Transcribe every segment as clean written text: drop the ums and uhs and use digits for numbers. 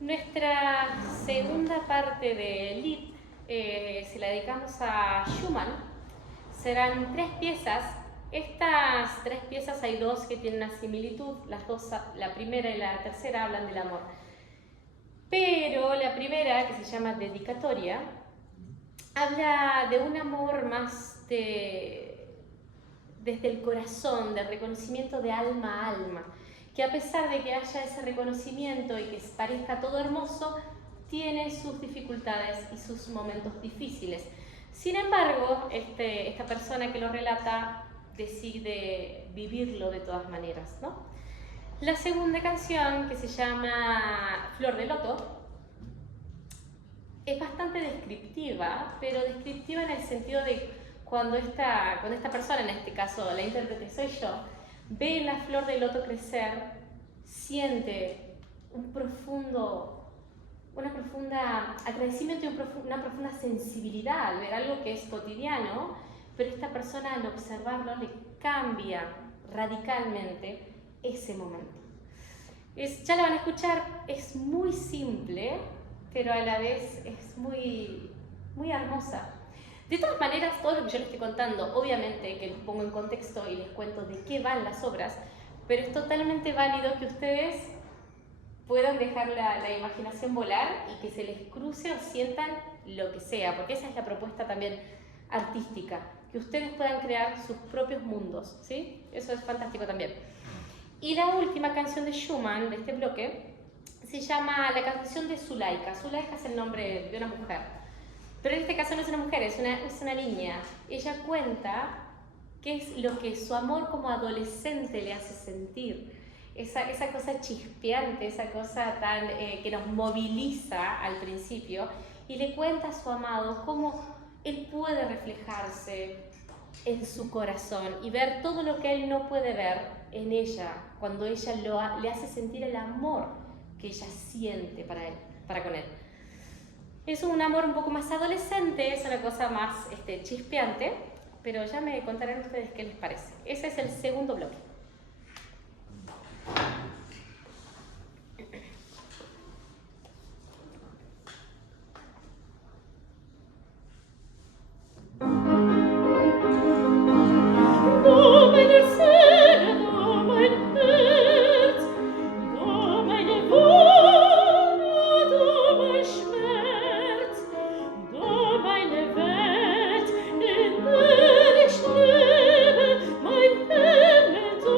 Nuestra segunda parte de Lied se la dedicamos a Schumann. Serán 3 piezas. Estas 3 piezas hay 2 que tienen una similitud. Las dos, la primera y la tercera, hablan del amor. Pero la primera, que se llama Dedicatoria, habla de un amor más desde el corazón, del reconocimiento de alma a alma, que a pesar de que haya ese reconocimiento y que parezca todo hermoso, tiene sus dificultades y sus momentos difíciles. Sin embargo, esta persona que lo relata decide vivirlo de todas maneras, ¿no? La segunda canción, que se llama Flor de Loto, es bastante descriptiva, pero descriptiva en el sentido de cuando esta persona, en este caso la intérprete soy yo, ve la flor de loto crecer, siente un profundo agradecimiento y una profunda sensibilidad al ver algo que es cotidiano, pero esta persona al observarlo le cambia radicalmente ese momento. Ya lo van a escuchar, es muy simple, pero a la vez es muy, muy hermosa. De todas maneras, todo lo que yo les estoy contando, obviamente que los pongo en contexto y les cuento de qué van las obras, pero es totalmente válido que ustedes puedan dejar la imaginación volar y que se les cruce o sientan lo que sea, porque esa es la propuesta también artística, que ustedes puedan crear sus propios mundos, ¿sí? Eso es fantástico también. Y la última canción de Schumann, de este bloque, se llama la canción de Zulaika. Zulaika es el nombre de una mujer. Pero en este caso no es una mujer, es una niña. Ella cuenta qué es lo que su amor como adolescente le hace sentir. Esa cosa chispeante, esa cosa tan que nos moviliza al principio. Y le cuenta a su amado cómo él puede reflejarse en su corazón y ver todo lo que él no puede ver en ella, cuando ella le hace sentir el amor que ella siente para con él. Es un amor un poco más adolescente, es una cosa más chispeante, pero ya me contarán ustedes qué les parece. Ese es el segundo bloque. Mein Himmel,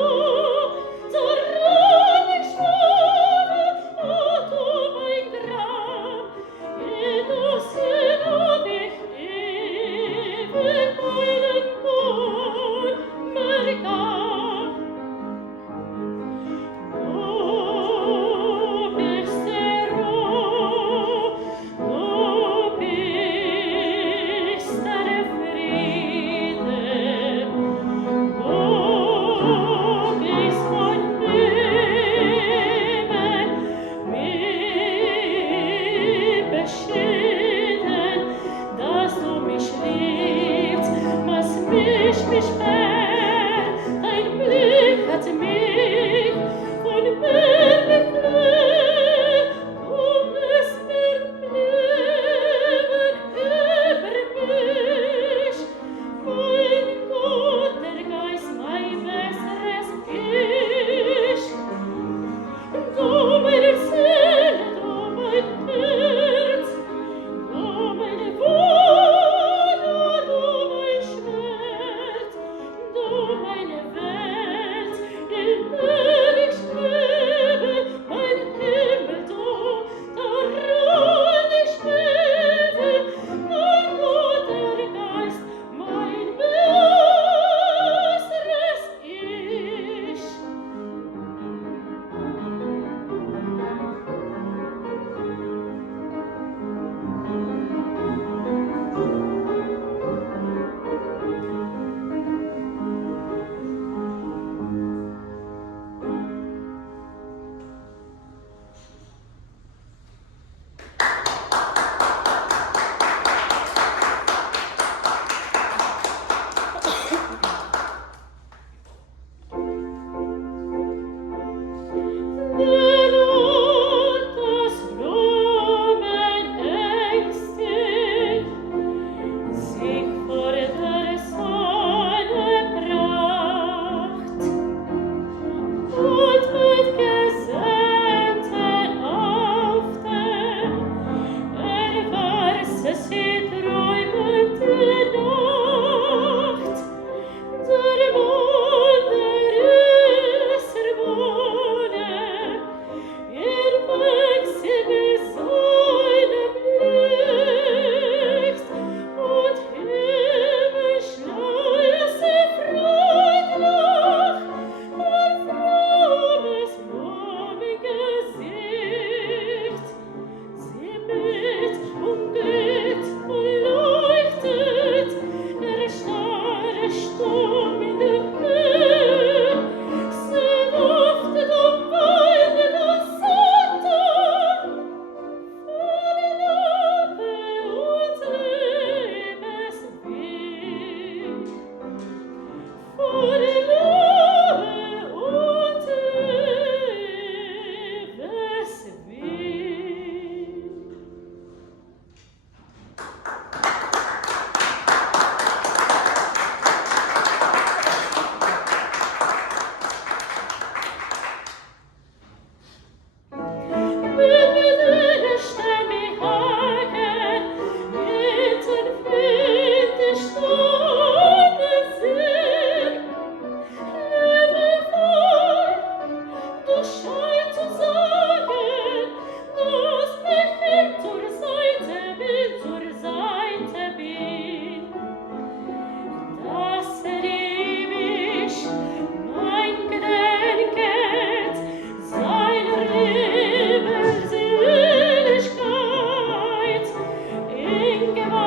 que